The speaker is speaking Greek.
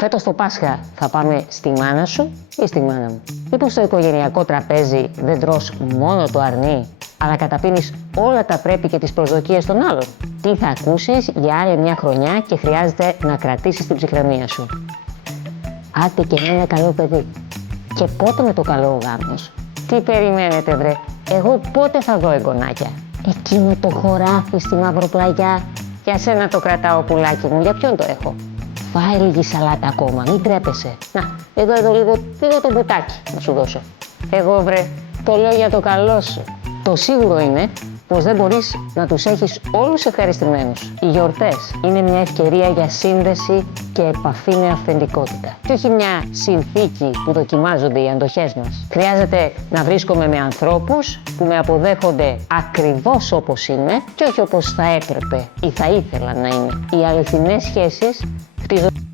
Φέτος το Πάσχα θα πάμε στη μάνα σου ή στη μάνα μου? Μήπως στο οικογενειακό τραπέζι δεν τρως μόνο το αρνί, αλλά καταπίνεις όλα τα πρέπει και τις προσδοκίες των άλλων? Τι θα ακούσεις για άλλη μια χρονιά και χρειάζεται να κρατήσεις την ψυχραιμία σου? Άντε και να είναι καλό παιδί. Και πότε με το καλό ο γάμος? Τι περιμένετε βρε? Εγώ πότε θα δω εγγονάκια? Εκείνο το χωράφι στη Μαυροπλαγιά. Για σένα το κρατάω πουλάκι μου, για ποιον το έχω? Φάει λίγη σαλάτα ακόμα, μην τρέπεσαι. Να, εδώ λίγο το μπουτάκι να σου δώσω. Εγώ βρε, το λέω για το καλό σου. Το σίγουρο είναι πως δεν μπορείς να τους έχεις όλους ευχαριστημένους. Οι γιορτές είναι μια ευκαιρία για σύνδεση και επαφή με αυθεντικότητα. Και όχι μια συνθήκη που δοκιμάζονται οι αντοχές μας. Χρειάζεται να βρίσκομαι με ανθρώπους που με αποδέχονται ακριβώς όπως είμαι και όχι όπως θα έπρεπε ή θα ήθελα να είμαι. Οι αληθινές σχέσεις χτίζονται